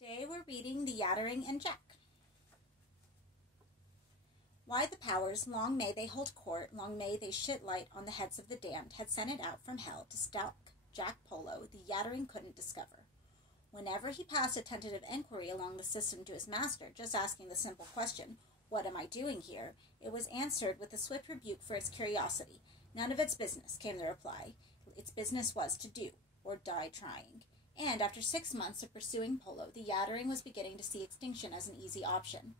Today we're reading the Yattering and Jack. Why the powers, long may they hold court, long may they shit light on the heads of the damned, had sent it out from hell to stalk Jack Polo, the Yattering couldn't discover. Whenever he passed a tentative enquiry along the system to his master, just asking the simple question, "What am I doing here?" it was answered with a swift rebuke for its curiosity. None of its business, came the reply. Its business was to do, or die trying. And after 6 months of pursuing Polo, the Yattering was beginning to see extinction as an easy option.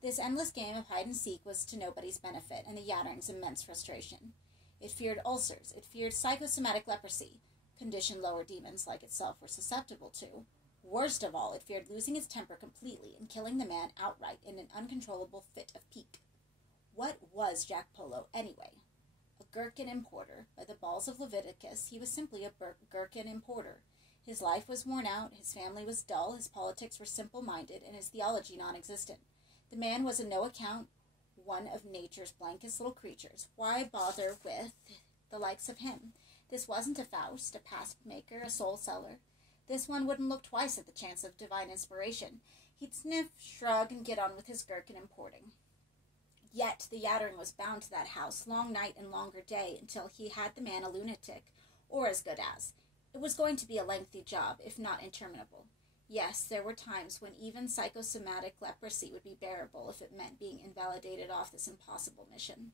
This endless game of hide-and-seek was to nobody's benefit, and the Yattering's immense frustration. It feared ulcers, it feared psychosomatic leprosy, condition lower demons like itself were susceptible to. Worst of all, it feared losing its temper completely and killing the man outright in an uncontrollable fit of pique. What was Jack Polo, anyway? A gherkin importer. By the balls of Leviticus, he was simply a gherkin importer. His life was worn out, his family was dull, his politics were simple-minded, and his theology non-existent. The man was a no-account, one of nature's blankest little creatures. Why bother with the likes of him? This wasn't a Faust, a past-maker, a soul-seller. This one wouldn't look twice at the chance of divine inspiration. He'd sniff, shrug, and get on with his gherkin importing. Yet the Yattering was bound to that house, long night and longer day, until he had the man a lunatic, or as good as. It was going to be a lengthy job, if not interminable. Yes, there were times when even psychosomatic leprosy would be bearable if it meant being invalidated off this impossible mission.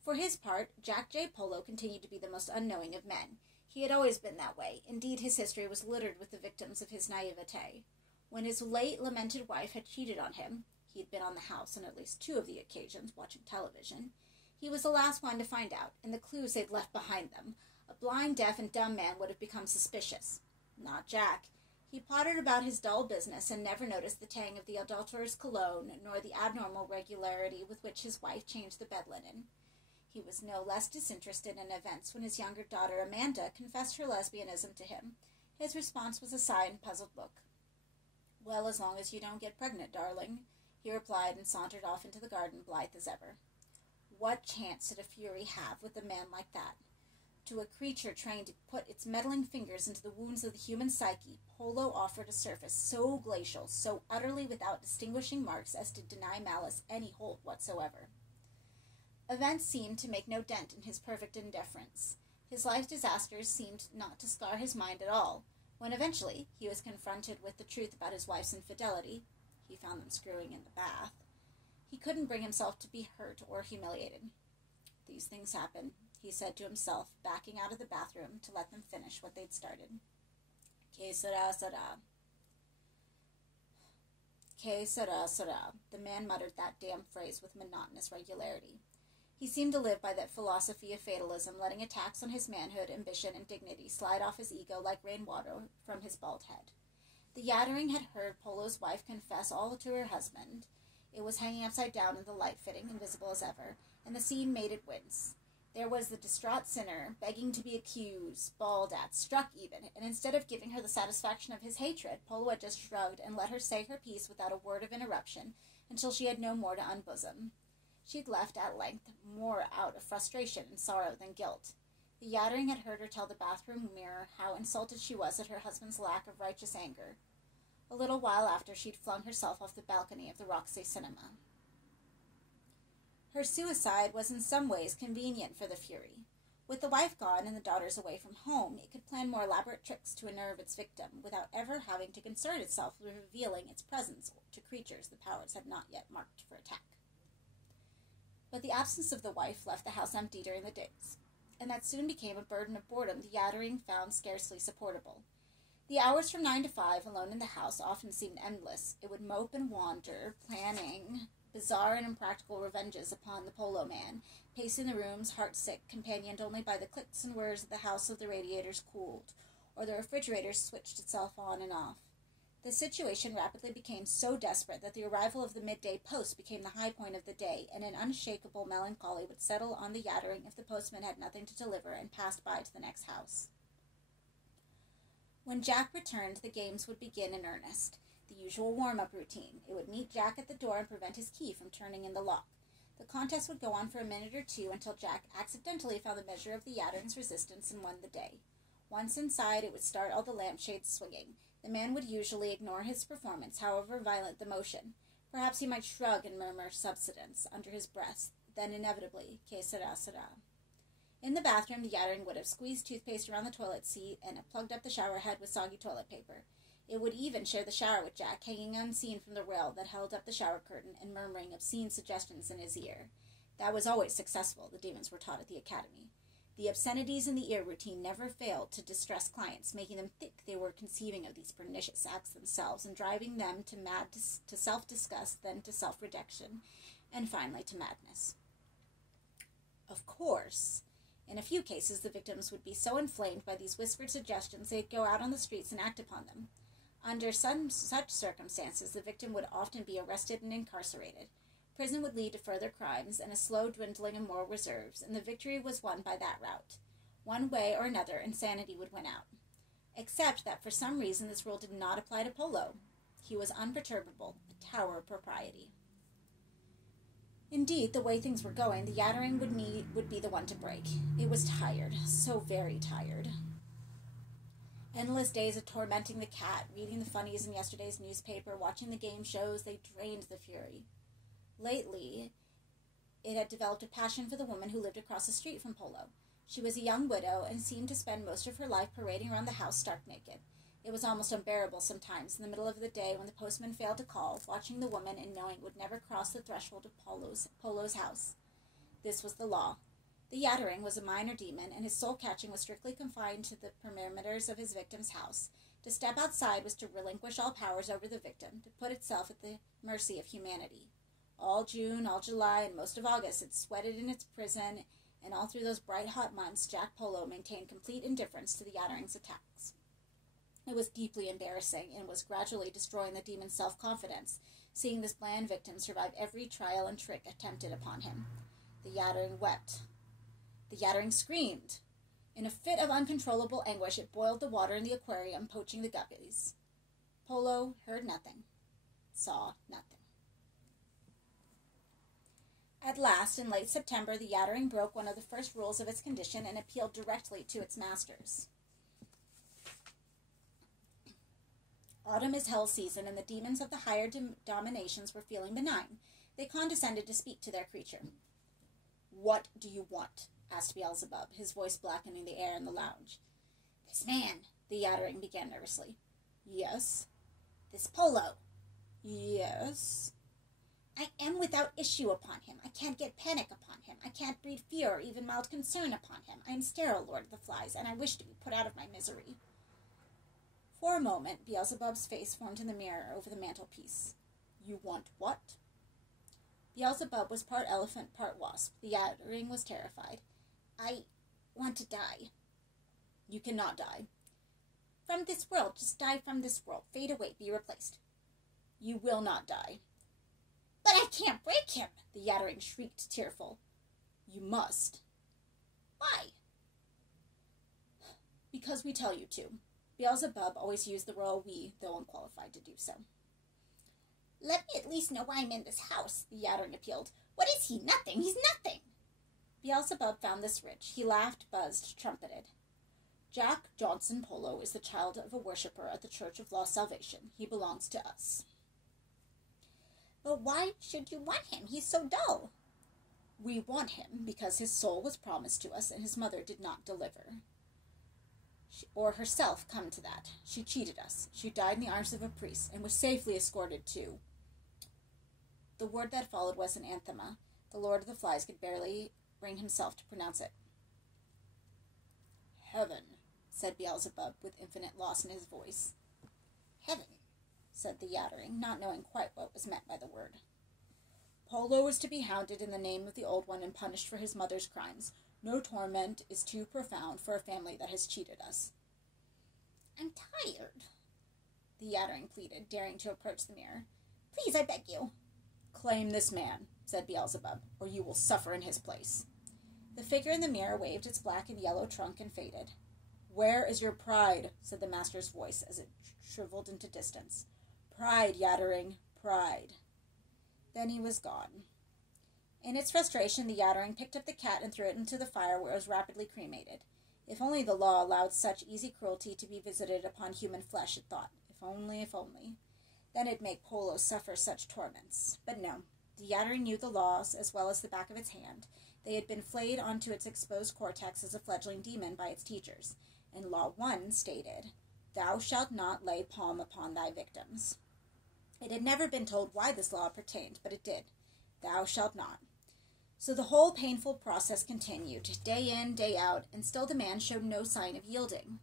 For his part, Jack J. Polo continued to be the most unknowing of men. He had always been that way. Indeed, his history was littered with the victims of his naivete. When his late lamented wife had cheated on him, he had been on the house on at least 2 of the occasions, watching television, he was the last one to find out, and the clues they'd left behind them. A blind, deaf, and dumb man would have become suspicious. Not Jack. He pottered about his dull business and never noticed the tang of the adulterer's cologne, nor the abnormal regularity with which his wife changed the bed linen. He was no less disinterested in events when his younger daughter, Amanda, confessed her lesbianism to him. His response was a sigh and puzzled look. "Well, as long as you don't get pregnant, darling," he replied, and sauntered off into the garden, blithe as ever. What chance did a fury have with a man like that? To a creature trained to put its meddling fingers into the wounds of the human psyche, Polo offered a surface so glacial, so utterly without distinguishing marks as to deny malice any hold whatsoever. Events seemed to make no dent in his perfect indifference. His life's disasters seemed not to scar his mind at all. When eventually he was confronted with the truth about his wife's infidelity, he found them screwing in the bath, he couldn't bring himself to be hurt or humiliated. "These things happen," he said to himself, backing out of the bathroom to let them finish what they'd started. "Que sera, sera. Que sera, sera." The man muttered that damn phrase with monotonous regularity. He seemed to live by that philosophy of fatalism, letting attacks on his manhood, ambition, and dignity slide off his ego like rainwater from his bald head. The Yattering had heard Polo's wife confess all to her husband. It was hanging upside down in the light-fitting, invisible as ever, and the scene made it wince. There was the distraught sinner, begging to be accused, bawled at, struck even, and instead of giving her the satisfaction of his hatred, Polo had just shrugged and let her say her piece without a word of interruption until she had no more to unbosom. She'd left at length, more out of frustration and sorrow than guilt. The Yattering had heard her tell the bathroom mirror how insulted she was at her husband's lack of righteous anger. A little while after, she'd flung herself off the balcony of the Roxy Cinema. Her suicide was in some ways convenient for the Fury. With the wife gone and the daughters away from home, it could plan more elaborate tricks to unnerve its victim without ever having to concern itself with revealing its presence to creatures the powers had not yet marked for attack. But the absence of the wife left the house empty during the days, and that soon became a burden of boredom the Yattering found scarcely supportable. The hours from 9 to 5, alone in the house, often seemed endless. It would mope and wander, planning bizarre and impractical revenges upon the Polo man, pacing the rooms, heart-sick, companioned only by the clicks and whirs of the house of the radiators cooled, or the refrigerator switched itself on and off. The situation rapidly became so desperate that the arrival of the midday post became the high point of the day, and an unshakable melancholy would settle on the Yattering if the postman had nothing to deliver and passed by to the next house. When Jack returned, the games would begin in earnest. The usual warm-up routine. It would meet Jack at the door and prevent his key from turning in the lock. The contest would go on for a minute or two until Jack accidentally found the measure of the Yattering's resistance and won the day. Once inside, it would start all the lampshades swinging. The man would usually ignore his performance, however violent the motion. Perhaps he might shrug and murmur subsidence under his breath, then inevitably, que sera, sera. In the bathroom, the Yattering would have squeezed toothpaste around the toilet seat and plugged up the shower head with soggy toilet paper. It would even share the shower with Jack, hanging unseen from the rail that held up the shower curtain and murmuring obscene suggestions in his ear. That was always successful, the demons were taught at the academy. The obscenities in the ear routine never failed to distress clients, making them think they were conceiving of these pernicious acts themselves and driving them to self-disgust, then to self-rejection, and finally to madness. Of course, in a few cases, the victims would be so inflamed by these whispered suggestions they'd go out on the streets and act upon them. Under such circumstances, the victim would often be arrested and incarcerated. Prison would lead to further crimes and a slow dwindling of moral reserves, and the victory was won by that route. One way or another, insanity would win out. Except that for some reason this rule did not apply to Polo. He was unperturbable, a tower of propriety. Indeed, the way things were going, the Yattering would be the one to break. It was tired, so very tired. Endless days of tormenting the cat, reading the funnies in yesterday's newspaper, watching the game shows, they drained the fury. Lately, it had developed a passion for the woman who lived across the street from Polo. She was a young widow and seemed to spend most of her life parading around the house stark naked. It was almost unbearable sometimes, in the middle of the day when the postman failed to call, watching the woman and knowing would never cross the threshold of Polo's house. This was the law. The Yattering was a minor demon, and his soul catching was strictly confined to the perimeters of his victim's house. To step outside was to relinquish all powers over the victim, to put itself at the mercy of humanity. All June, all July, and most of August it sweated in its prison, and all through those bright hot months Jack Polo maintained complete indifference to the Yattering's attacks. It was deeply embarrassing, and was gradually destroying the demon's self-confidence, seeing this bland victim survive every trial and trick attempted upon him. The Yattering wept. The Yattering screamed. In a fit of uncontrollable anguish, it boiled the water in the aquarium, poaching the guppies. Polo heard nothing, saw nothing. At last, in late September, the Yattering broke one of the first rules of its condition and appealed directly to its masters. Autumn is hell season, and the demons of the higher dominations were feeling benign. They condescended to speak to their creature. "What do you want?" asked Beelzebub, his voice blackening the air in the lounge. "This man," the Yattering began nervously. "Yes." "This Polo." "Yes." "I am without issue upon him. I can't get panic upon him. I can't breed fear or even mild concern upon him. I am sterile, Lord of the Flies, and I wish to be put out of my misery." For a moment, Beelzebub's face formed in the mirror over the mantelpiece. "You want what?" Beelzebub was part elephant, part wasp. The Yattering was terrified. "I want to die." "You cannot die." "From this world. Just die from this world. Fade away. Be replaced." "You will not die." "But I can't break him," the Yattering shrieked, tearful. "You must." "Why?" "Because we tell you to." Beelzebub always used the royal we, though unqualified to do so. "Let me at least know why I'm in this house," the Yattering appealed. "What is he? Nothing. He's nothing." Beelzebub found this rich. He laughed, buzzed, trumpeted. "Jack Johnson Polo is the child of a worshipper at the Church of Lost Salvation. He belongs to us." "But why should you want him? He's so dull." "We want him because his soul was promised to us and his mother did not deliver. Or herself come to that. She cheated us. She died in the arms of a priest and was safely escorted to—" The word that followed was an anthema. The Lord of the Flies could barely bring himself to pronounce it. "Heaven," said Beelzebub, with infinite loss in his voice. "Heaven," said the Yattering, not knowing quite what was meant by the word. "Polo is to be hounded in the name of the Old One and punished for his mother's crimes. No torment is too profound for a family that has cheated us." "I'm tired," the Yattering pleaded, daring to approach the mirror. "Please, I beg you." "Claim this man," said Beelzebub, "or you will suffer in his place." The figure in the mirror waved its black and yellow trunk and faded. "Where is your pride?" said the master's voice as it shriveled into distance. "Pride, Yattering, pride." Then he was gone. In its frustration, the Yattering picked up the cat and threw it into the fire where it was rapidly cremated. If only the law allowed such easy cruelty to be visited upon human flesh, it thought. If only, if only. Then it'd make Polo suffer such torments. But no, the Yattering knew the laws as well as the back of its hand. They had been flayed onto its exposed cortex as a fledgling demon by its teachers, and Law 1 stated, "Thou shalt not lay palm upon thy victims." It had never been told why this law pertained, but it did. Thou shalt not. So the whole painful process continued, day in, day out, and still the man showed no sign of yielding.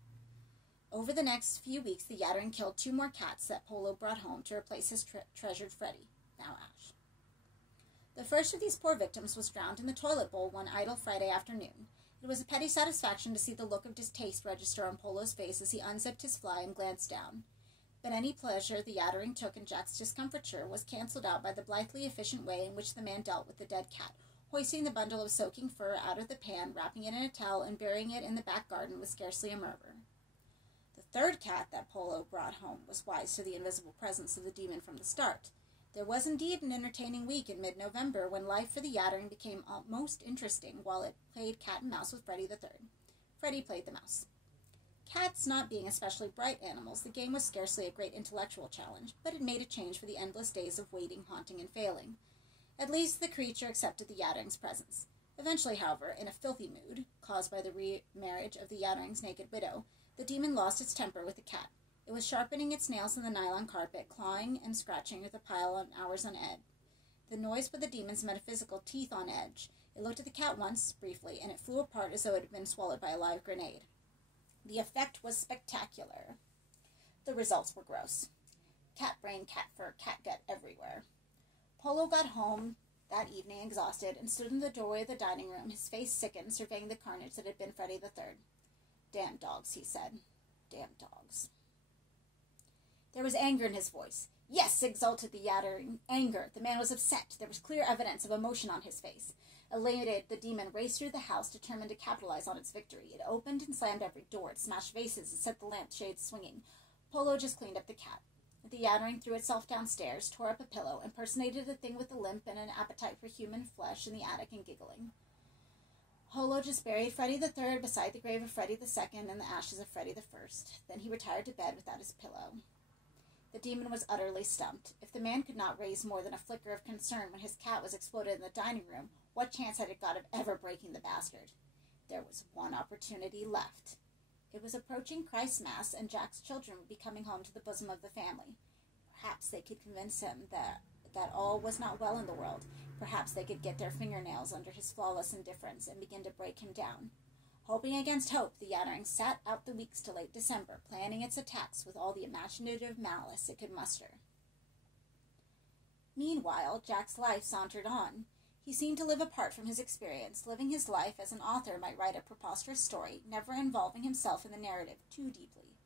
Over the next few weeks, the Yattering killed 2 more cats that Polo brought home to replace his treasured Freddy, now Ash. The first of these poor victims was drowned in the toilet bowl one idle Friday afternoon. It was a petty satisfaction to see the look of distaste register on Polo's face as he unzipped his fly and glanced down. But any pleasure the Yattering took in Jack's discomfiture was cancelled out by the blithely efficient way in which the man dealt with the dead cat, hoisting the bundle of soaking fur out of the pan, wrapping it in a towel, and burying it in the back garden with scarcely a murmur. The third cat that Polo brought home was wise to the invisible presence of the demon from the start. There was indeed an entertaining week in mid-November when life for the Yattering became most interesting while it played cat and mouse with Freddy the Third. Freddy played the mouse. Cats not being especially bright animals, the game was scarcely a great intellectual challenge, but it made a change for the endless days of waiting, haunting, and failing. At least the creature accepted the Yattering's presence. Eventually, however, in a filthy mood, caused by the remarriage of the Yattering's naked widow, the demon lost its temper with the cat. It was sharpening its nails in the nylon carpet, clawing and scratching with a pile of hours on edge. The noise put the demon's metaphysical teeth on edge. It looked at the cat once, briefly, and it flew apart as though it had been swallowed by a live grenade. The effect was spectacular. The results were gross. Cat brain, cat fur, cat gut everywhere. Polo got home that evening exhausted and stood in the doorway of the dining room, his face sickened, surveying the carnage that had been Freddy the Third. "Damn dogs," he said. "Damn dogs." There was anger in his voice. Yes, exulted the Yattering. Anger. The man was upset. There was clear evidence of emotion on his face. Elated, the demon raced through the house, determined to capitalize on its victory. It opened and slammed every door. It smashed vases. It set the lampshades swinging. Polo just cleaned up the cat. The Yattering threw itself downstairs, tore up a pillow, impersonated a thing with a limp and an appetite for human flesh in the attic, and giggling. Polo just buried Freddy the Third beside the grave of Freddy the Second and the ashes of Freddy the First. Then he retired to bed without his pillow. The demon was utterly stumped. If the man could not raise more than a flicker of concern when his cat was exploded in the dining room, what chance had it got of ever breaking the bastard? There was one opportunity left. It was approaching Christ's Mass, and Jack's children would be coming home to the bosom of the family. Perhaps they could convince him that all was not well in the world. Perhaps they could get their fingernails under his flawless indifference and begin to break him down. Hoping against hope, the Yattering sat out the weeks to late December, planning its attacks with all the imaginative malice it could muster. Meanwhile, Jack's life sauntered on. He seemed to live apart from his experience, living his life as an author might write a preposterous story, never involving himself in the narrative too deeply.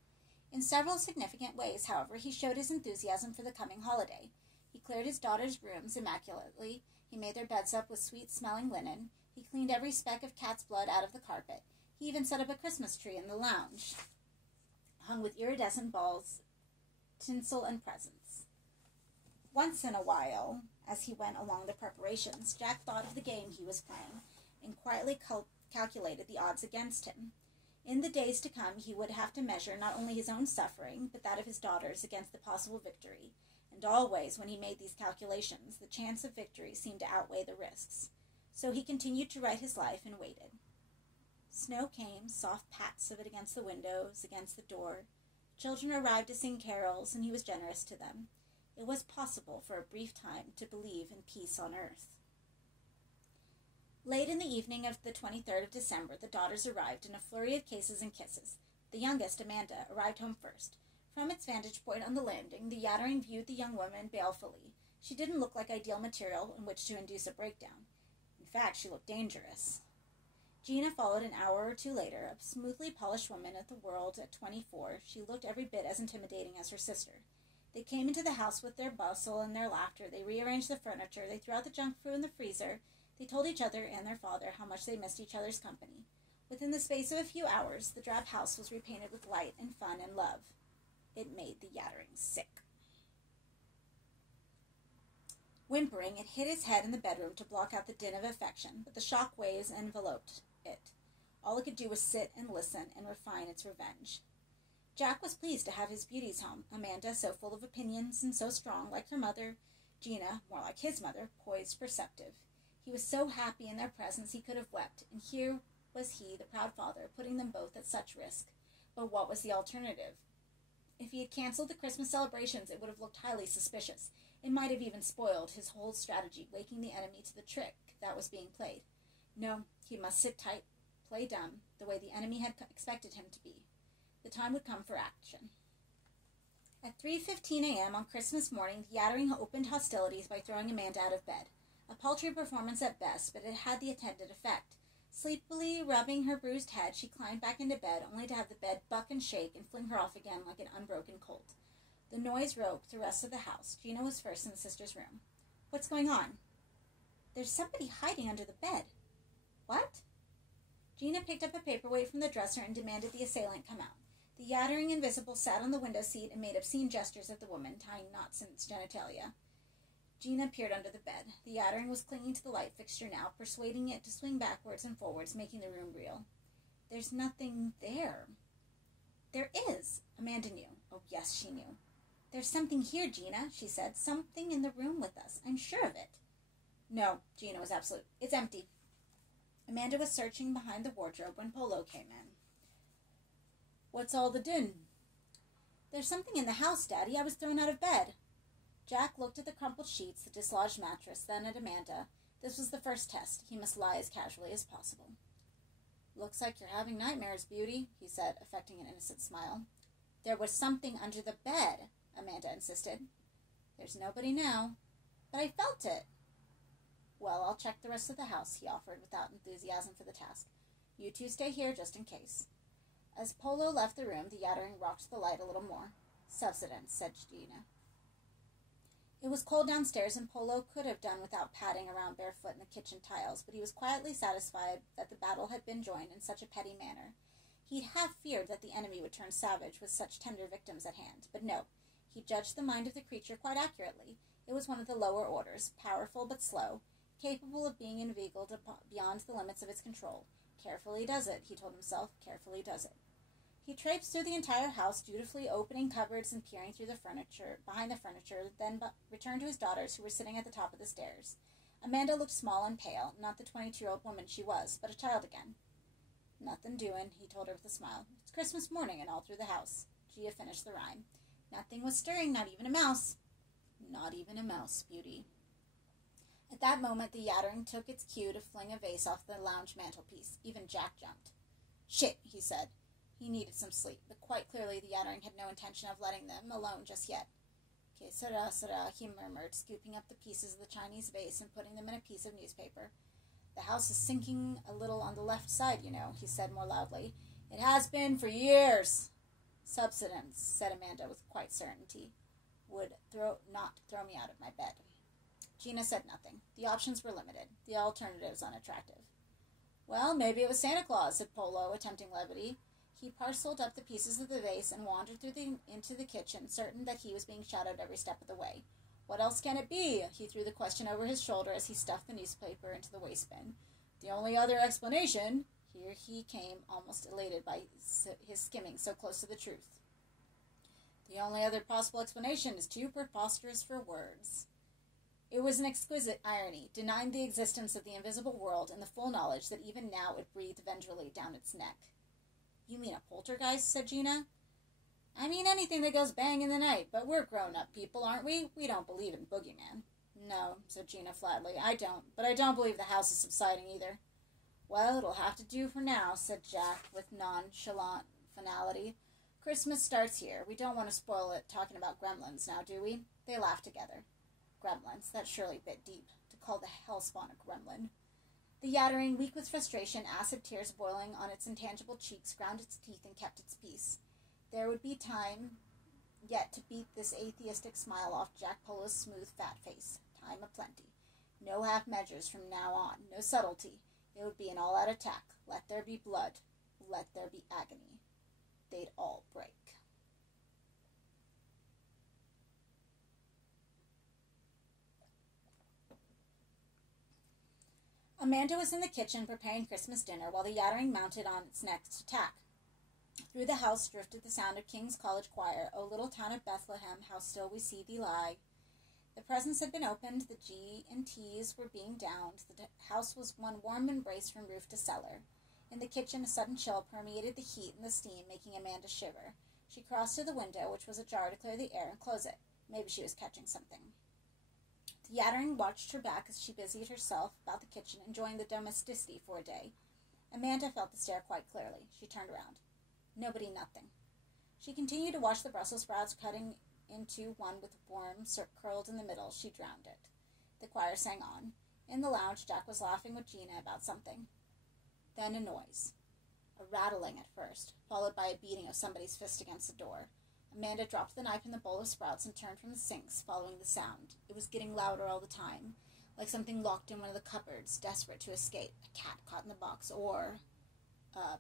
In several significant ways, however, he showed his enthusiasm for the coming holiday. He cleared his daughter's rooms immaculately. He made their beds up with sweet-smelling linen. He cleaned every speck of cat's blood out of the carpet. He even set up a Christmas tree in the lounge, hung with iridescent balls, tinsel, and presents. Once in a while, as he went along the preparations, Jack thought of the game he was playing and quietly calculated the odds against him. In the days to come, he would have to measure not only his own suffering, but that of his daughters against the possible victory. And always, when he made these calculations, the chance of victory seemed to outweigh the risks. So he continued to write his life and waited. Snow came, soft pats of it against the windows, against the door. Children arrived to sing carols, and he was generous to them. It was possible for a brief time to believe in peace on earth. Late in the evening of the 23rd of December, the daughters arrived in a flurry of cases and kisses. The youngest, Amanda, arrived home first. From its vantage point on the landing, the Yattering viewed the young woman balefully. She didn't look like ideal material in which to induce a breakdown. In fact, she looked dangerous. Gina followed an hour or two later, a smoothly polished woman of the world at 24. She looked every bit as intimidating as her sister. They came into the house with their bustle and their laughter. They rearranged the furniture. They threw out the junk food in the freezer. They told each other and their father how much they missed each other's company. Within the space of a few hours, the drab house was repainted with light and fun and love. It made the Yattering sick. Whimpering, it hid its head in the bedroom to block out the din of affection, but the shock waves enveloped it. All it could do was sit and listen and refine its revenge. Jack was pleased to have his beauties home, Amanda so full of opinions and so strong, like her mother, Gina, more like his mother, poised, perceptive. He was so happy in their presence he could have wept, and here was he, the proud father, putting them both at such risk. But what was the alternative? If he had canceled the Christmas celebrations, it would have looked highly suspicious. It might have even spoiled his whole strategy, waking the enemy to the trick that was being played. No, he must sit tight, play dumb, the way the enemy had expected him to be. The time would come for action. At 3:15 a.m. on Christmas morning, the Yattering opened hostilities by throwing Amanda out of bed. A paltry performance at best, but it had the intended effect. Sleepily rubbing her bruised head, she climbed back into bed, only to have the bed buck and shake and fling her off again like an unbroken colt. The noise roved the rest of the house. Gina was first in the sisters' room. "What's going on?" "There's somebody hiding under the bed." "What?" Gina picked up a paperweight from the dresser and demanded the assailant come out. The Yattering invisible sat on the window seat and made obscene gestures at the woman, tying knots in its genitalia. Gina peered under the bed. The Yattering was clinging to the light fixture now, persuading it to swing backwards and forwards, making the room reel. "There's nothing there." "There is." Amanda knew. Oh, yes, she knew. "There's something here, Gina," she said. "Something in the room with us. I'm sure of it." "No," Gina was absolute. "It's empty." Amanda was searching behind the wardrobe when Polo came in. "What's all the din?" "There's something in the house, Daddy. I was thrown out of bed." Jack looked at the crumpled sheets, the dislodged mattress, then at Amanda. This was the first test. He must lie as casually as possible. "Looks like you're having nightmares, Beauty," he said, affecting an innocent smile. "There was something under the bed," Amanda insisted. "There's nobody now." "But I felt it." "Well, I'll check the rest of the house," he offered, without enthusiasm for the task. "You two stay here just in case." As Polo left the room, the Yattering rocked the light a little more. "Subsidence," said Gina. It was cold downstairs, and Polo could have done without padding around barefoot in the kitchen tiles, but he was quietly satisfied that the battle had been joined in such a petty manner. He'd half feared that the enemy would turn savage with such tender victims at hand, but no, he judged the mind of the creature quite accurately. It was one of the lower orders, powerful but slow, capable of being inveigled beyond the limits of its control. Carefully does it, he told himself, carefully does it. He traipsed through the entire house, dutifully opening cupboards and peering through the furniture, behind the furniture, then returned to his daughters, who were sitting at the top of the stairs. Amanda looked small and pale, not the 22-year-old woman she was, but a child again. "Nothing doing," he told her with a smile. "It's Christmas morning and all through the house." Gia finished the rhyme. "Nothing was stirring, not even a mouse." "Not even a mouse, Beauty." At that moment, the Yattering took its cue to fling a vase off the lounge mantelpiece. Even Jack jumped. "Shit," he said. He needed some sleep, but quite clearly the Yattering had no intention of letting them alone just yet. "Que sera," he murmured, scooping up the pieces of the Chinese vase and putting them in a piece of newspaper. "The house is sinking a little on the left side, you know," he said more loudly. "It has been for years." "Subsidence," said Amanda with quite certainty, "would not throw me out of my bed." Gina said nothing. The options were limited, the alternatives unattractive. "Well, maybe it was Santa Claus," said Polo, attempting levity. He parceled up the pieces of the vase and wandered into the kitchen, certain that he was being shadowed every step of the way. "What else can it be?" He threw the question over his shoulder as he stuffed the newspaper into the waste bin. "The only other explanation—" Here he came, almost elated by his skimming so close to the truth. "The only other possible explanation is too preposterous for words." It was an exquisite irony, denying the existence of the invisible world in the full knowledge that even now it breathed vengerly down its neck. "You mean a poltergeist?" said Gina. "I mean anything that goes bang in the night, but we're grown-up people, aren't we? We don't believe in boogeyman." "No," said Gina flatly, "I don't, but I don't believe the house is subsiding either." "Well, it'll have to do for now," said Jack with nonchalant finality. "Christmas starts here. We don't want to spoil it talking about gremlins now, do we?" They laughed together. Gremlins, that surely bit deep, to call the hellspawn a gremlin. The Yattering, weak with frustration, acid tears boiling on its intangible cheeks, ground its teeth and kept its peace. There would be time yet to beat this atheistic smile off Jack Polo's smooth, fat face. Time aplenty. No half measures from now on, no subtlety. It would be an all-out attack. Let there be blood. Let there be agony. They'd all break. Amanda was in the kitchen preparing Christmas dinner while the Yattering mounted on its next attack. Through the house drifted the sound of King's College Choir, O little town of Bethlehem, how still we see thee lie. The presents had been opened, the G&Ts were being downed, the house was one warm embrace from roof to cellar. In the kitchen, a sudden chill permeated the heat and the steam, making Amanda shiver. She crossed to the window, which was ajar, to clear the air and close it. Maybe she was catching something. The Yattering watched her back as she busied herself about the kitchen, enjoying the domesticity for a day. Amanda felt the stare quite clearly. She turned around. Nobody, nothing. She continued to watch the Brussels sprouts cutting into one with worms curled in the middle. She drowned it. The choir sang on. In the lounge, Jack was laughing with Gina about something. Then a noise. A rattling at first, followed by a beating of somebody's fist against the door. Amanda dropped the knife in the bowl of sprouts and turned from the sinks, following the sound. It was getting louder all the time, like something locked in one of the cupboards, desperate to escape. A cat caught in the box, or a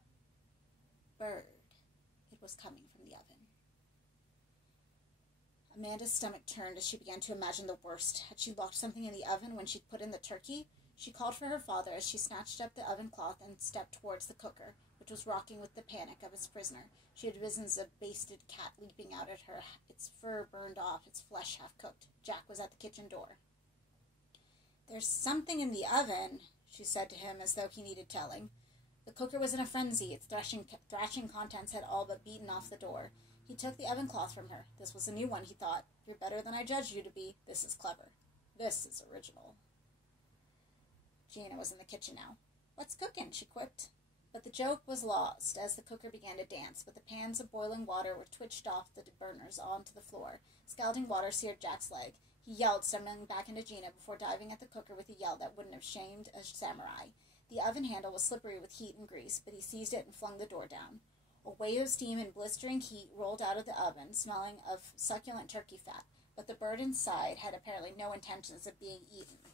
bird. It was coming from the oven. Amanda's stomach turned as she began to imagine the worst. Had she locked something in the oven when she'd put in the turkey? She called for her father as she snatched up the oven cloth and stepped towards the cooker, which was rocking with the panic of its prisoner. She had visions of a basted cat leaping out at her, its fur burned off, its flesh half-cooked. Jack was at the kitchen door. "There's something in the oven," she said to him as though he needed telling. The cooker was in a frenzy. Its thrashing contents had all but beaten off the door. He took the oven cloth from her. This was a new one, he thought. "You're better than I judged you to be. This is clever. This is original." Gina was in the kitchen now. "What's cooking?" she quipped. But the joke was lost as the cooker began to dance, but the pans of boiling water were twitched off the burners onto the floor. Scalding water seared Jack's leg. He yelled, stumbling back into Gina before diving at the cooker with a yell that wouldn't have shamed a samurai. The oven handle was slippery with heat and grease, but he seized it and flung the door down. A wave of steam and blistering heat rolled out of the oven, smelling of succulent turkey fat, but the bird inside had apparently no intentions of being eaten.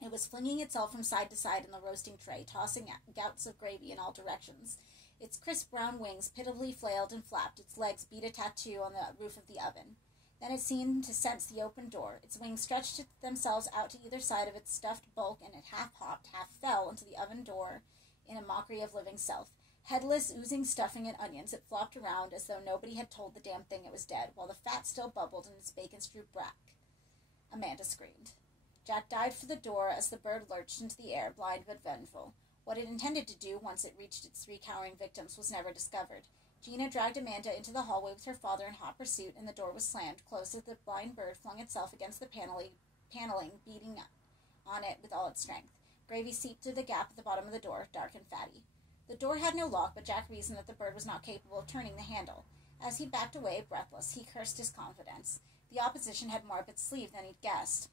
It was flinging itself from side to side in the roasting tray, tossing gouts of gravy in all directions. Its crisp brown wings pitifully flailed and flapped. Its legs beat a tattoo on the roof of the oven. Then it seemed to sense the open door. Its wings stretched themselves out to either side of its stuffed bulk, and it half hopped, half fell into the oven door in a mockery of living self. Headless, oozing stuffing and onions, it flopped around as though nobody had told the damn thing it was dead, while the fat still bubbled in its bacon-strewed back. Amanda screamed. Jack dived for the door as the bird lurched into the air, blind but vengeful. What it intended to do once it reached its three cowering victims was never discovered. Gina dragged Amanda into the hallway with her father in hot pursuit, and the door was slammed closed as the blind bird flung itself against the paneling, beating on it with all its strength. Gravy seeped through the gap at the bottom of the door, dark and fatty. The door had no lock, but Jack reasoned that the bird was not capable of turning the handle. As he backed away, breathless, he cursed his confidence. The opposition had more up its sleeve than he'd guessed.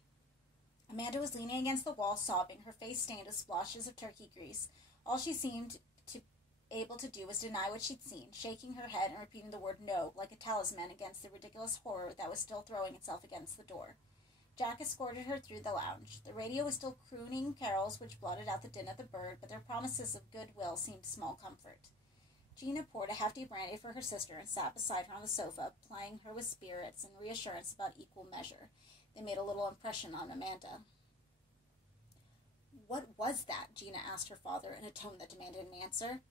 Amanda was leaning against the wall, sobbing, her face stained with splotches of turkey grease. All she seemed able to do was deny what she'd seen, shaking her head and repeating the word no, like a talisman against the ridiculous horror that was still throwing itself against the door. Jack escorted her through the lounge. The radio was still crooning carols which blotted out the din of the bird, but their promises of goodwill seemed small comfort. Gina poured a hefty brandy for her sister and sat beside her on the sofa, plying her with spirits and reassurance about equal measure. They made a little impression on Amanda. "What was that?" Gina asked her father in a tone that demanded an answer.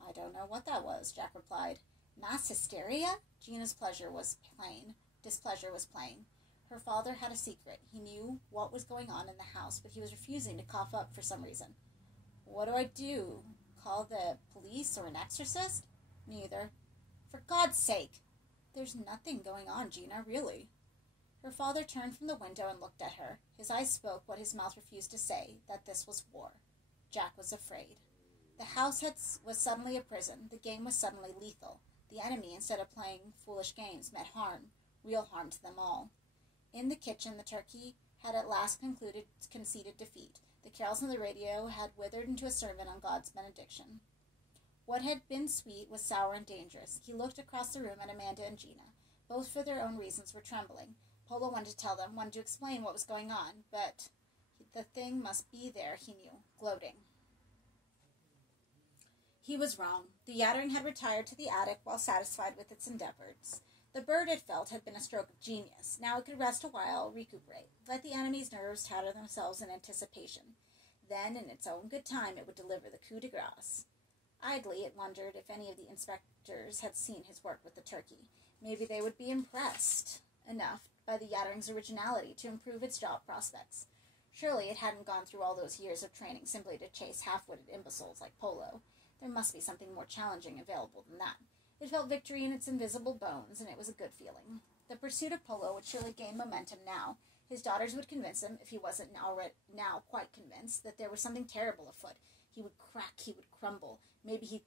"I don't know what that was," Jack replied. "Mass hysteria?" Gina's displeasure was plain. Her father had a secret. He knew what was going on in the house, but he was refusing to cough up for some reason. "What do I do? Call the police or an exorcist?" "Neither." "For God's sake!" "There's nothing going on, Gina, really." Her father turned from the window and looked at her. His eyes spoke what his mouth refused to say, that this was war. Jack was afraid. The house was suddenly a prison. The game was suddenly lethal. The enemy, instead of playing foolish games, meant harm, real harm to them all. In the kitchen, the turkey had at last conceded defeat. The carols on the radio had withered into a sermon on God's benediction. What had been sweet was sour and dangerous. He looked across the room at Amanda and Gina. Both, for their own reasons, were trembling. Polo wanted to tell them, wanted to explain what was going on, but the thing must be there, he knew, gloating. He was wrong. The Yattering had retired to the attic well satisfied with its endeavors. The bird, it felt, had been a stroke of genius. Now it could rest a while, recuperate, let the enemy's nerves tatter themselves in anticipation. Then, in its own good time, it would deliver the coup de grace. Idly, it wondered if any of the inspectors had seen his work with the turkey. Maybe they would be impressed enough by the Yattering's originality to improve its job prospects. Surely it hadn't gone through all those years of training simply to chase half-witted imbeciles like Polo. There must be something more challenging available than that. It felt victory in its invisible bones, and it was a good feeling. The pursuit of Polo would surely gain momentum now. His daughters would convince him, if he wasn't now quite convinced, that there was something terrible afoot. He would crack, he would crumble. Maybe he'd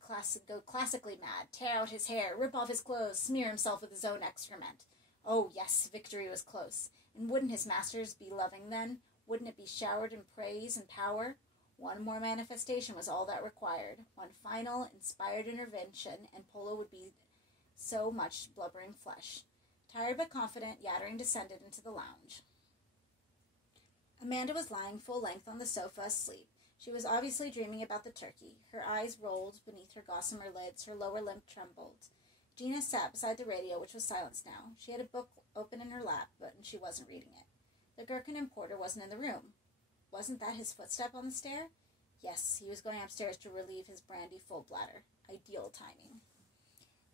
go classically mad, tear out his hair, rip off his clothes, smear himself with his own excrement. Oh, yes, victory was close. And wouldn't his masters be loving then? Wouldn't it be showered in praise and power? One more manifestation was all that required. One final, inspired intervention, and Polo would be so much blubbering flesh. Tired but confident, Yattering descended into the lounge. Amanda was lying full length on the sofa asleep. She was obviously dreaming about the turkey. Her eyes rolled beneath her gossamer lids. Her lower lip trembled. Gina sat beside the radio, which was silenced now. She had a book open in her lap, but she wasn't reading it. The gherkin importer wasn't in the room. Wasn't that his footstep on the stair? Yes, he was going upstairs to relieve his brandy-full bladder. Ideal timing.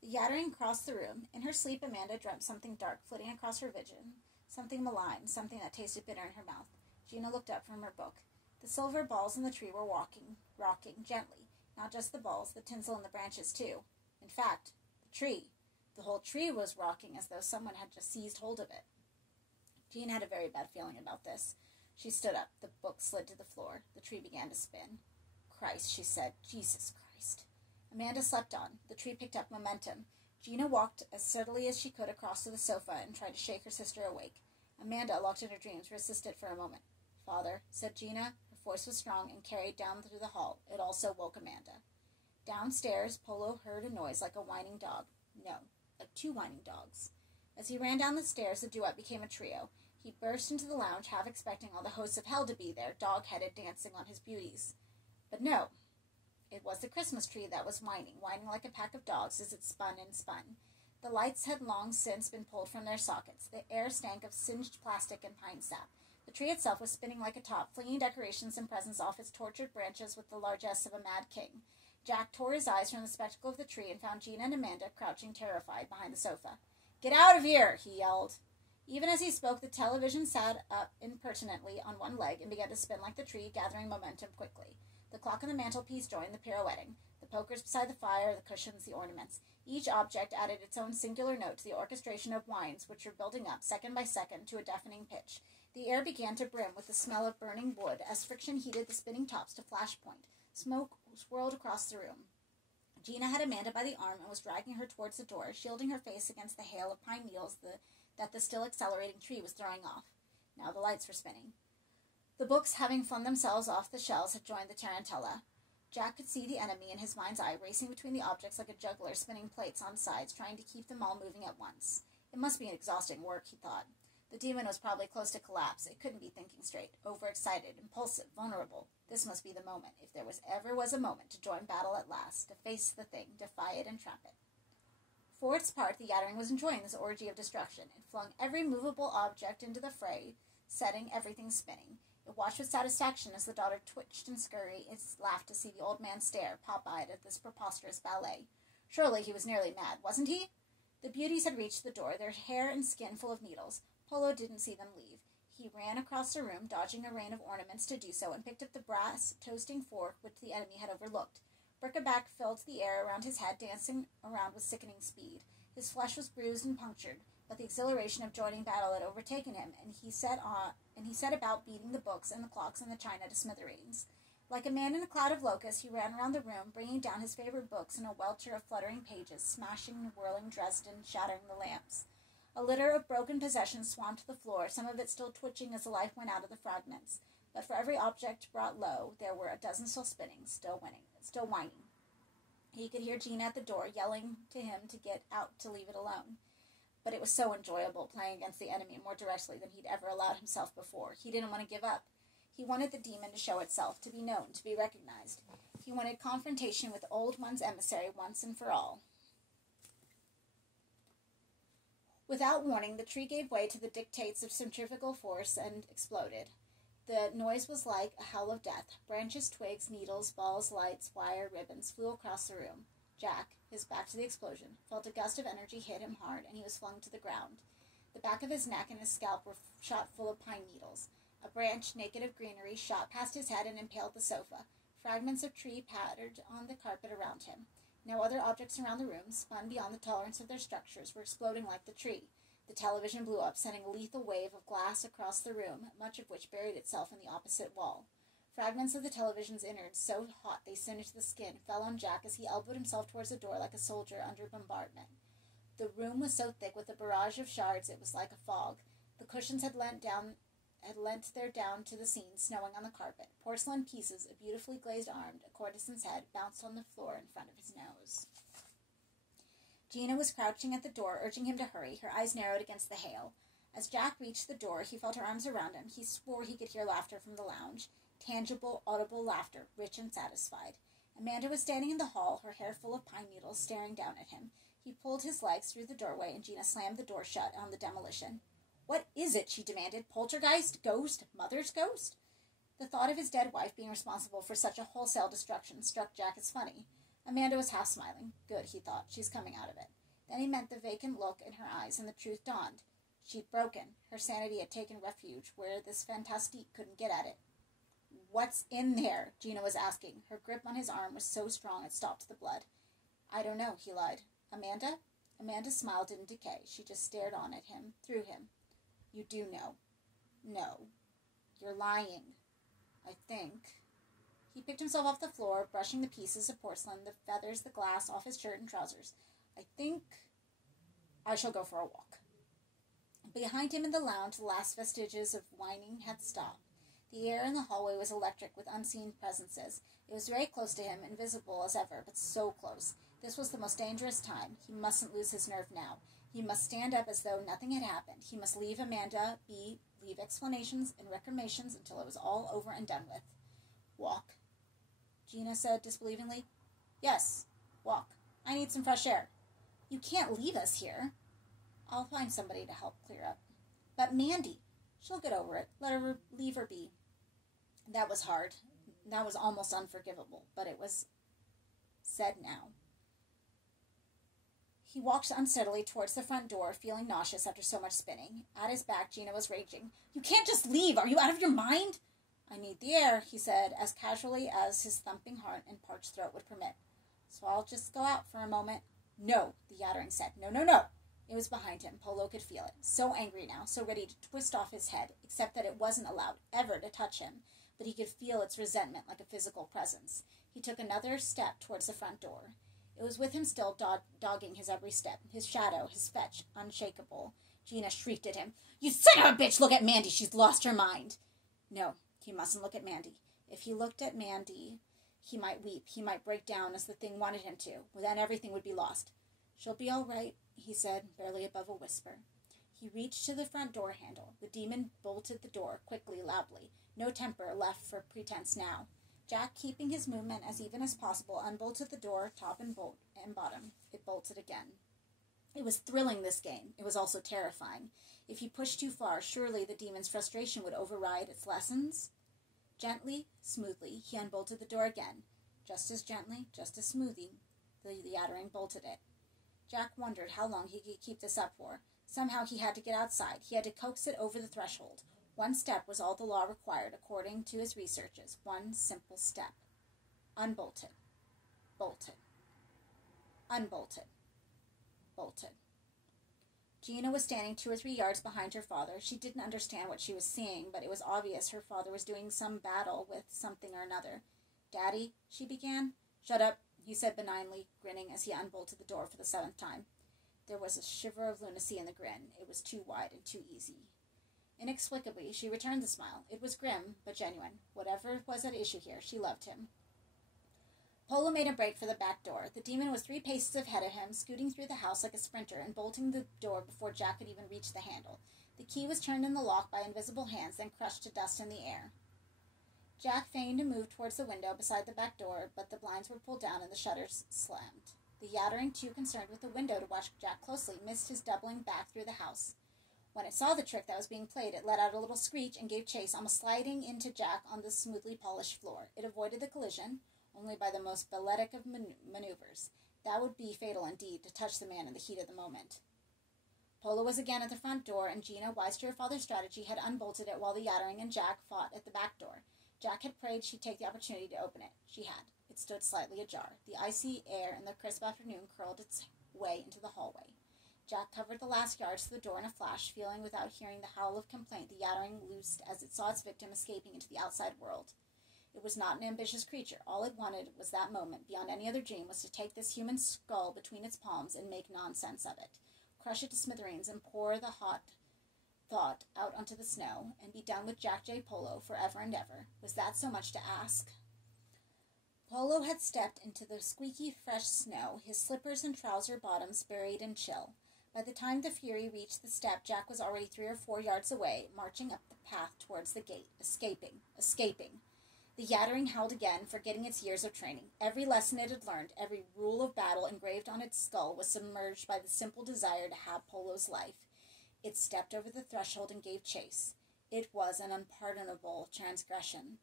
The Yattering crossed the room. In her sleep, Amanda dreamt something dark flitting across her vision. Something malign, something that tasted bitter in her mouth. Gina looked up from her book. The silver balls in the tree were rocking gently. Not just the balls, the tinsel and the branches, too. In fact, the whole tree was rocking as though someone had just seized hold of it. Jean had a very bad feeling about this. She stood up. The book slid to the floor. The tree began to spin. Christ, she said. Jesus Christ. Amanda slept on. The tree picked up momentum. Gina walked as steadily as she could across to the sofa and tried to shake her sister awake. Amanda, locked in her dreams, resisted for a moment. Father, said Gina. Her voice was strong and carried down through the hall. It also woke Amanda. Downstairs, Polo heard a noise like a whining dog. No, like two whining dogs. As he ran down the stairs, the duet became a trio. He burst into the lounge, half expecting all the hosts of hell to be there, dog-headed, dancing on his beauties. But no. It was the Christmas tree that was whining like a pack of dogs as it spun and spun. The lights had long since been pulled from their sockets. The air stank of singed plastic and pine sap. The tree itself was spinning like a top, flinging decorations and presents off its tortured branches with the largesse of a mad king. Jack tore his eyes from the spectacle of the tree and found Gina and Amanda crouching terrified behind the sofa. "Get out of here!" he yelled. Even as he spoke, the television sat up impertinently on one leg and began to spin like the tree, gathering momentum quickly. The clock on the mantelpiece joined the pirouetting. The pokers beside the fire, the cushions, the ornaments. Each object added its own singular note to the orchestration of whines which were building up, second by second, to a deafening pitch. The air began to brim with the smell of burning wood as friction heated the spinning tops to flashpoint. Smoke swirled across the room. Gina had Amanda by the arm and was dragging her towards the door, shielding her face against the hail of pine needles that the still accelerating tree was throwing off. Now the lights were spinning. The books, having flung themselves off the shelves, had joined the tarantella. Jack could see the enemy in his mind's eye, racing between the objects like a juggler spinning plates on sides, trying to keep them all moving at once. It must be an exhausting work, he thought. The demon was probably close to collapse. It couldn't be thinking straight. Overexcited, impulsive, vulnerable. This must be the moment, if there ever was a moment, to join battle at last, to face the thing, defy it, and trap it. For its part, the Yattering was enjoying this orgy of destruction. It flung every movable object into the fray, setting everything spinning. It watched with satisfaction as the daughter twitched and scurried, its laugh to see the old man stare, pop-eyed, at this preposterous ballet. Surely he was nearly mad, wasn't he? The beauties had reached the door, their hair and skin full of needles. Polo didn't see them leave. He ran across the room, dodging a rain of ornaments to do so, and picked up the brass toasting fork which the enemy had overlooked. Bric-a-brac filled the air around his head, dancing around with sickening speed. His flesh was bruised and punctured, but the exhilaration of joining battle had overtaken him, and he set about beating the books and the clocks and the china to smithereens. Like a man in a cloud of locusts, he ran around the room, bringing down his favorite books in a welter of fluttering pages, smashing and whirling Dresden, shattering the lamps. A litter of broken possessions swamped the floor, some of it still twitching as the life went out of the fragments. But for every object brought low, there were a dozen still spinning, still whining. He could hear Gina at the door, yelling to him to get out, to leave it alone. But it was so enjoyable, playing against the enemy more directly than he'd ever allowed himself before. He didn't want to give up. He wanted the demon to show itself, to be known, to be recognized. He wanted confrontation with Old One's emissary once and for all. Without warning, the tree gave way to the dictates of centrifugal force and exploded. The noise was like a howl of death. Branches, twigs, needles, balls, lights, wire, ribbons flew across the room. Jack, his back to the explosion, felt a gust of energy hit him hard, and he was flung to the ground. The back of his neck and his scalp were shot full of pine needles. A branch, naked of greenery, shot past his head and impaled the sofa. Fragments of tree pattered on the carpet around him. Now other objects around the room, spun beyond the tolerance of their structures, were exploding like the tree. The television blew up, sending a lethal wave of glass across the room, much of which buried itself in the opposite wall. Fragments of the television's innards, so hot they singed the skin, fell on Jack as he elbowed himself towards the door like a soldier under bombardment. The room was so thick with a barrage of shards it was like a fog. The cushions had lent their down to the scene, snowing on the carpet. Porcelain pieces, a beautifully glazed arm, a courtesan's head, bounced on the floor in front of his nose. Gina was crouching at the door, urging him to hurry, her eyes narrowed against the hail. As Jack reached the door, he felt her arms around him. He swore he could hear laughter from the lounge. Tangible, audible laughter, rich and satisfied. Amanda was standing in the hall, her hair full of pine needles, staring down at him. He pulled his legs through the doorway, and Gina slammed the door shut on the demolition. "What is it?" she demanded. "Poltergeist? Ghost? Mother's ghost?" The thought of his dead wife being responsible for such a wholesale destruction struck Jack as funny. Amanda was half smiling. Good, he thought. She's coming out of it. Then he meant the vacant look in her eyes, and the truth dawned. She'd broken. Her sanity had taken refuge where this fantastique couldn't get at it. "What's in there?" Gina was asking. Her grip on his arm was so strong it stopped the blood. "I don't know," he lied. "Amanda?" Amanda's smile didn't decay. She just stared on at him, through him. "You do know." "No. You're lying. I think." He picked himself off the floor, brushing the pieces of porcelain, the feathers, the glass off his shirt and trousers. "I think I shall go for a walk." Behind him in the lounge, the last vestiges of whining had stopped. The air in the hallway was electric with unseen presences. It was very close to him, invisible as ever, but so close. This was the most dangerous time. He mustn't lose his nerve now. He must stand up as though nothing had happened. He must leave Amanda be, leave explanations and recriminations until it was all over and done with. "Walk," Gina said disbelievingly. "Yes, walk. I need some fresh air." "You can't leave us here." "I'll find somebody to help clear up." "But Mandy, she'll get over it. Leave her be." That was hard. That was almost unforgivable, but it was said now. He walked unsteadily towards the front door, feeling nauseous after so much spinning. At his back, Gina was raging. "You can't just leave! Are you out of your mind?" "I need the air," he said, as casually as his thumping heart and parched throat would permit. "So I'll just go out for a moment." "No," the Yattering said. "No, no, no." It was behind him. Polo could feel it. So angry now, so ready to twist off his head, except that it wasn't allowed ever to touch him, but he could feel its resentment like a physical presence. He took another step towards the front door. It was with him still, dogging his every step, his shadow, his fetch, unshakable. Gina shrieked at him. "You son of a bitch! Look at Mandy! She's lost her mind!" No, he mustn't look at Mandy. If he looked at Mandy, he might weep, he might break down as the thing wanted him to. Well, then everything would be lost. "She'll be all right," he said, barely above a whisper. He reached to the front door handle. The demon bolted the door, quickly, loudly. No temper left for pretense now. Jack, keeping his movement as even as possible, unbolted the door, top and bottom. It bolted again. It was thrilling, this game. It was also terrifying. If he pushed too far, surely the demon's frustration would override its lessons. Gently, smoothly, he unbolted the door again. Just as gently, just as smoothly, the Yattering bolted it. Jack wondered how long he could keep this up for. Somehow he had to get outside. He had to coax it over the threshold. One step was all the law required, according to his researches. One simple step. Unbolted. Bolted. Unbolted. Bolted. Gina was standing 2 or 3 yards behind her father. She didn't understand what she was seeing, but it was obvious her father was doing some battle with something or another. "Daddy," she began. "Shut up," he said benignly, grinning as he unbolted the door for the 7th time. There was a shiver of lunacy in the grin. It was too wide and too easy. Inexplicably, she returned the smile. It was grim, but genuine. Whatever was at issue here, she loved him. Polo made a break for the back door. The demon was 3 paces ahead of him, scooting through the house like a sprinter and bolting the door before Jack could even reach the handle. The key was turned in the lock by invisible hands, then crushed to dust in the air. Jack feigned to move towards the window beside the back door, but the blinds were pulled down and the shutters slammed. The Yattering, too concerned with the window to watch Jack closely, missed his doubling back through the house. When it saw the trick that was being played, it let out a little screech and gave chase, almost sliding into Jack on the smoothly polished floor. It avoided the collision only by the most balletic of maneuvers. That would be fatal indeed, to touch the man in the heat of the moment. Polo was again at the front door, and Gina, wise to her father's strategy, had unbolted it while the Yattering and Jack fought at the back door. Jack had prayed she'd take the opportunity to open it. She had. It stood slightly ajar. The icy air in the crisp afternoon curled its way into the hallway. Jack covered the last yards to the door in a flash, feeling without hearing the howl of complaint the Yattering loosed as it saw its victim escaping into the outside world. It was not an ambitious creature. All it wanted was that moment, beyond any other dream, was to take this human skull between its palms and make nonsense of it. Crush it to smithereens and pour the hot thought out onto the snow, and be done with Jack J. Polo forever and ever. Was that so much to ask? Polo had stepped into the squeaky, fresh snow, his slippers and trouser bottoms buried in chill. By the time the Fury reached the step, Jack was already 3 or 4 yards away, marching up the path towards the gate, escaping. The Yattering howled again, forgetting its years of training. Every lesson it had learned, every rule of battle engraved on its skull, was submerged by the simple desire to have Polo's life. It stepped over the threshold and gave chase. It was an unpardonable transgression.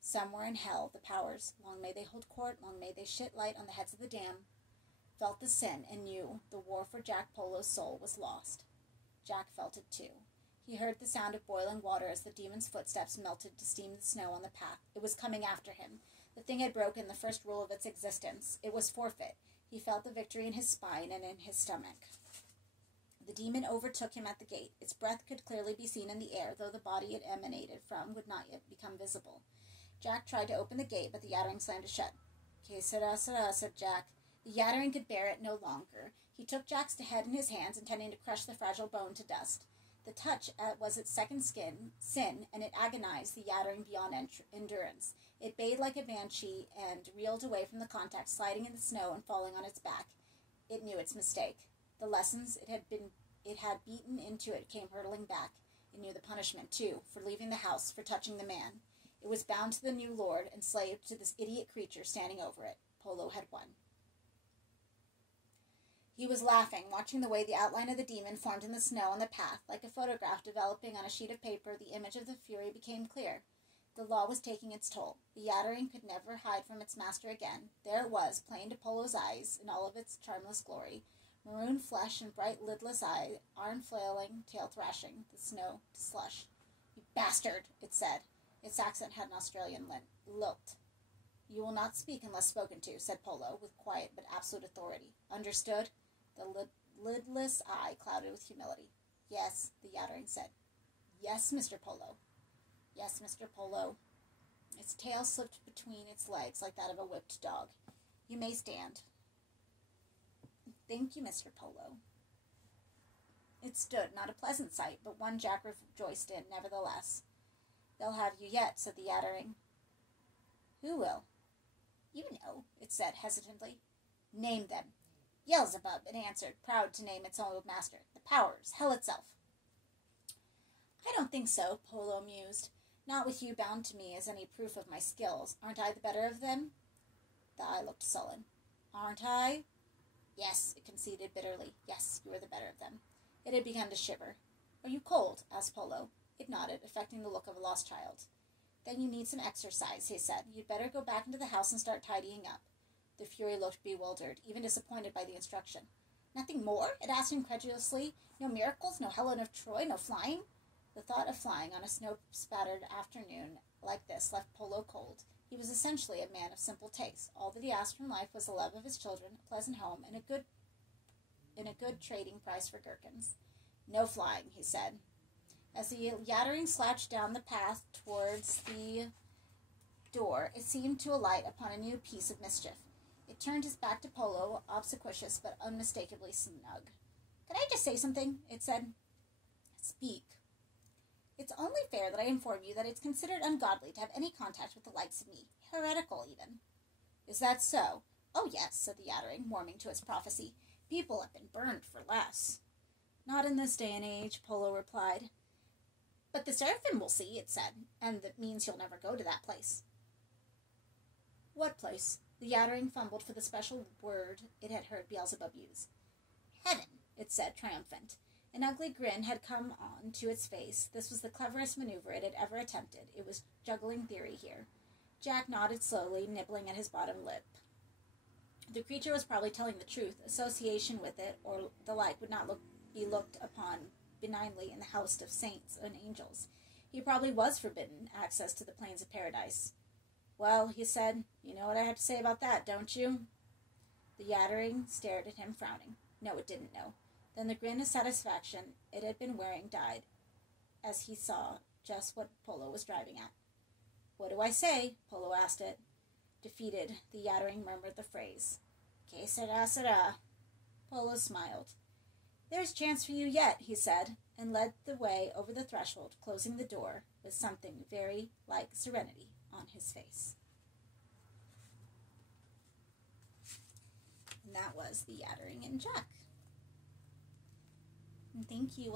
Somewhere in hell, the powers, long may they hold court, long may they shit light on the heads of the damned, felt the sin and knew the war for Jack Polo's soul was lost. Jack felt it too. He heard the sound of boiling water as the demon's footsteps melted to steam the snow on the path. It was coming after him. The thing had broken the first rule of its existence. It was forfeit. He felt the victory in his spine and in his stomach. The demon overtook him at the gate. Its breath could clearly be seen in the air, though the body it emanated from would not yet become visible. Jack tried to open the gate, but the Yattering slammed it shut. "Que sera, sera," said Jack. The Yattering could bear it no longer. He took Jack's head in his hands, intending to crush the fragile bone to dust. The touch was its second sin, and it agonized the Yattering beyond endurance. It bayed like a banshee and reeled away from the contact, sliding in the snow and falling on its back. It knew its mistake. The lessons it had beaten into it came hurtling back. It knew the punishment, too, for leaving the house, for touching the man. It was bound to the new lord, enslaved to this idiot creature standing over it. Polo had won. He was laughing, watching the way the outline of the demon formed in the snow on the path. Like a photograph developing on a sheet of paper, the image of the Fury became clear. The law was taking its toll. The Yattering could never hide from its master again. There it was, plain to Polo's eyes, in all of its charmless glory. Maroon flesh and bright lidless eye, arm flailing, tail thrashing, the snow to slush. "You bastard," it said. Its accent had an Australian lilt. "You will not speak unless spoken to," said Polo, with quiet but absolute authority. "Understood?" The lidless eye clouded with humility. "Yes," the Yattering said. "Yes, Mr. Polo." "Yes, Mr. Polo." Its tail slipped between its legs like that of a whipped dog. "You may stand." "Thank you, Mr. Polo." It stood, not a pleasant sight, but one Jack rejoiced in, nevertheless. "They'll have you yet," said the Yattering. "Who will?" "You know," it said hesitantly. "Name them." "Beelzebub," it answered, proud to name its own master. "The powers, hell itself." "I don't think so," Polo mused. "Not with you bound to me as any proof of my skills. Aren't I the better of them?" The eye looked sullen. "Aren't I?" "Yes," it conceded bitterly. "Yes, you are the better of them." It had begun to shiver. "Are you cold?" asked Polo. It nodded, affecting the look of a lost child. "Then you need some exercise," he said. "You'd better go back into the house and start tidying up." The Fury looked bewildered, even disappointed by the instruction. "Nothing more?" it asked incredulously. "No miracles, no Helen of Troy, no flying?" The thought of flying on a snow-spattered afternoon like this left Polo cold. He was essentially a man of simple tastes. All that he asked from life was the love of his children, a pleasant home, and a good trading price for gherkins. "No flying," he said. As the Yattering slouched down the path towards the door, it seemed to alight upon a new piece of mischief. It turned his back to Polo, obsequious but unmistakably snug. "Can I just say something?" it said. "Speak." "It's only fair that I inform you that it's considered ungodly to have any contact with the likes of me. Heretical, even." "Is that so?" "Oh, yes," said the Yattering, warming to its prophecy. "People have been burned for less." "Not in this day and age," Polo replied. "But the Seraphim will see," it said, "and that means you'll never go to that place." "What place?" The Yattering fumbled for the special word it had heard Beelzebub use. "Heaven," it said, triumphant. An ugly grin had come on to its face. This was the cleverest maneuver it had ever attempted. It was juggling theory here. Jack nodded slowly, nibbling at his bottom lip. The creature was probably telling the truth. Association with it, or the like, would not be looked upon benignly in the house of saints and angels. He probably was forbidden access to the plains of paradise. Well, he said, you know what I have to say about that, don't you? The Yattering stared at him, frowning. No, it didn't know. Then the grin of satisfaction it had been wearing died as he saw just what Polo was driving at. What do I say? Polo asked it. Defeated, the Yattering murmured the phrase. Que sera, sera. Polo smiled. There's chance for you yet, he said, and led the way over the threshold, closing the door with something very like serenity on his face. And that was the Yattering and Jack. And thank you. We'll